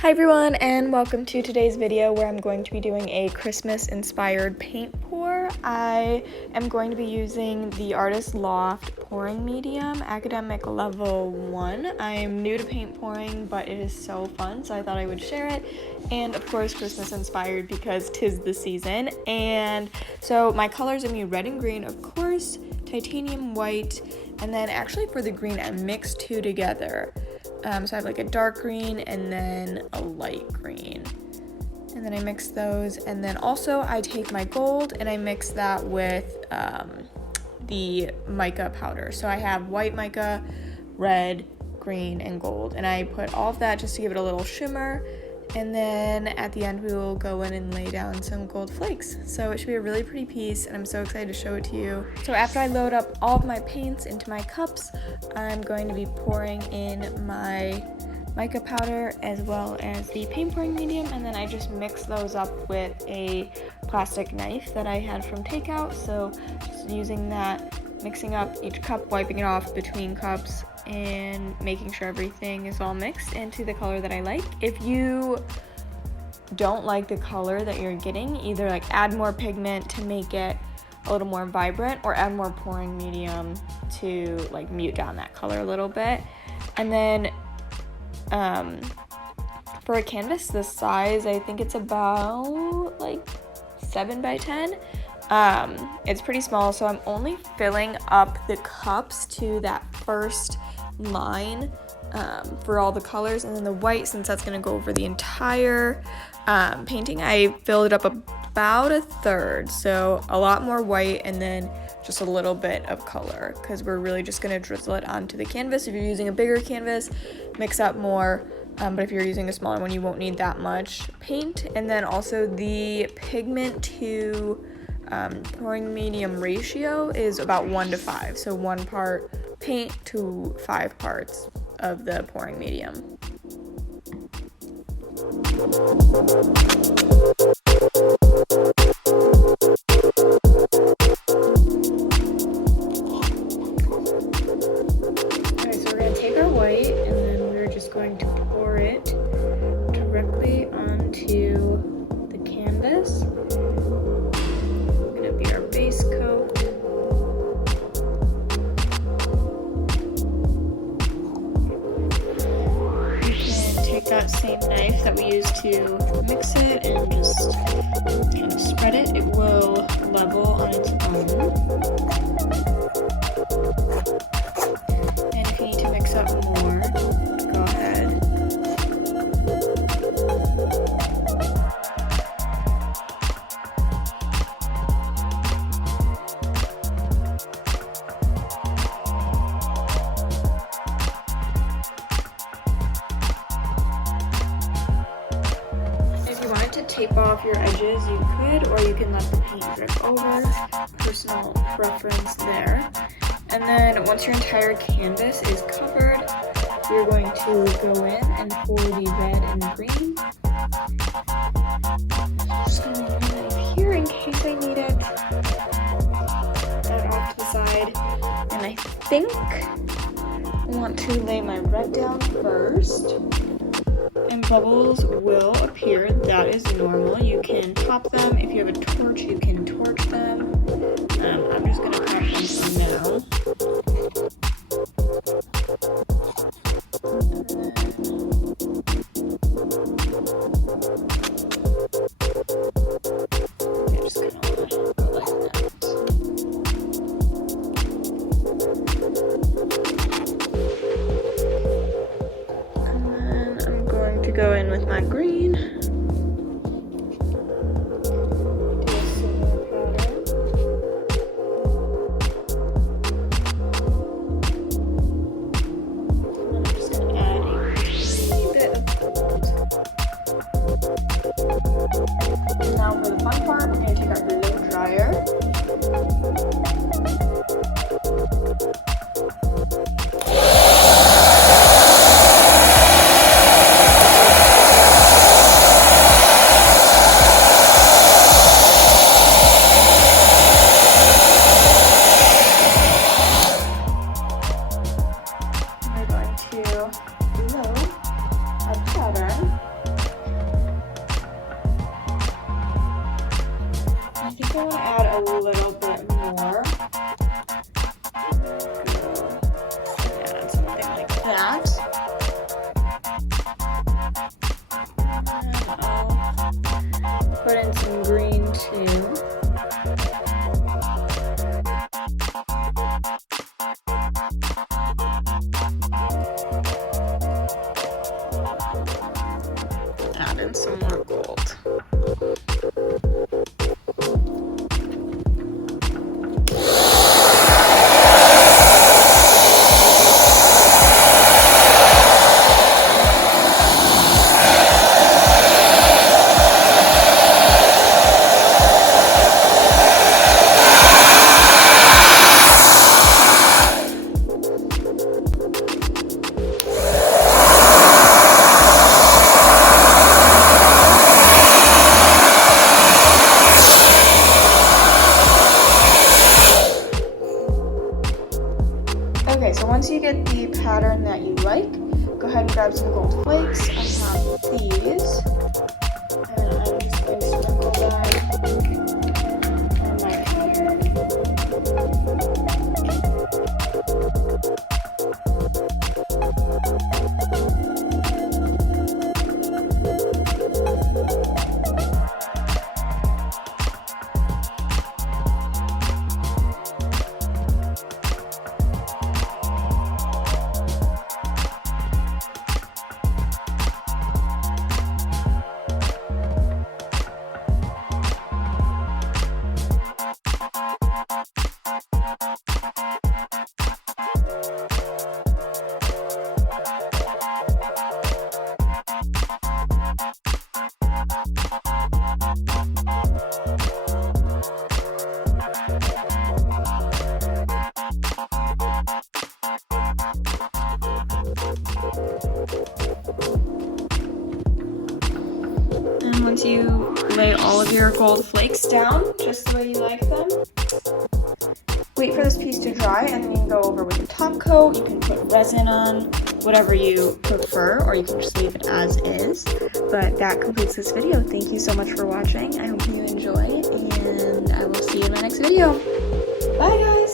Hi everyone, and welcome to today's video where I'm going to be doing a Christmas inspired paint pour. I am going to be using the Artist Loft pouring medium, academic level 1. I am new to paint pouring, but it is so fun, so I thought I would share it. And of course Christmas inspired because 'tis the season. And so my colors are gonna be red and green, of course, titanium white, and then actually for the green I mixed two together. So I have like a dark green and then a light green, and then I mix those, and then also I take my gold and I mix that with the mica powder. So I have white mica, red, green, and gold, and I put all of that just to give it a little shimmer, and then at the end we will go in and lay down some gold flakes. So it should be a really pretty piece, and I'm so excited to show it to you. So after I load up all of my paints into my cups, I'm going to be pouring in my mica powder as well as the paint pouring medium, and then I just mix those up with a plastic knife that I had from takeout. So just using that, mixing up each cup, wiping it off between cups, and making sure everything is all mixed into the color that I like. If you don't like the color that you're getting, either like add more pigment to make it a little more vibrant, or add more pouring medium to like mute down that color a little bit. And then for a canvas this size, I think it's about like 7 by 10. It's pretty small, so I'm only filling up the cups to that first line for all the colors, and then the white, since that's going to go over the entire painting, I filled it up about a third, so a lot more white and then just a little bit of color, because we're really just going to drizzle it onto the canvas. If you're using a bigger canvas, mix up more, but if you're using a smaller one, you won't need that much paint. And then also the pigment to pouring medium ratio is about 1 to 5, so 1 part paint to 5 parts of the pouring medium. Alright, so we're going to take our white, and then we're just going to pour it directly onto the canvas. Base coat. You can take that same knife that we used to mix it and just kind of spread it. It will level on its own. And if you need to mix up more, go ahead. To tape off your edges, you could, or you can let the paint drip over. Personal preference there. And then once your entire canvas is covered, you're going to go in and pour the red and green. I'm just going to leave that here in case I need it. That off to the side. And I think I want to lay my red down first. And bubbles will appear. That is normal. You can pop them. If you have a torch, you can torch them. I'm just going to pop them for now. I'm just going to go like that. Go in with my green. Do a similar pattern. And I'm just going to add a tiny bit of gold. And now for the fun part, we're going to take our blow dryer. add in some more gold. Okay, so once you get the pattern that you like, go ahead and grab some gold flakes. I have these, and I'm just going to sprinkle them on my pattern. And once you lay all of your gold flakes down, just the way you like them, wait for this piece to dry, and then you can go over with a top coat. You can put resin on, whatever you prefer, or you can just leave it as is. But that completes this video. Thank you so much for watching. I hope you enjoy, and I will see you in my next video. Bye, guys!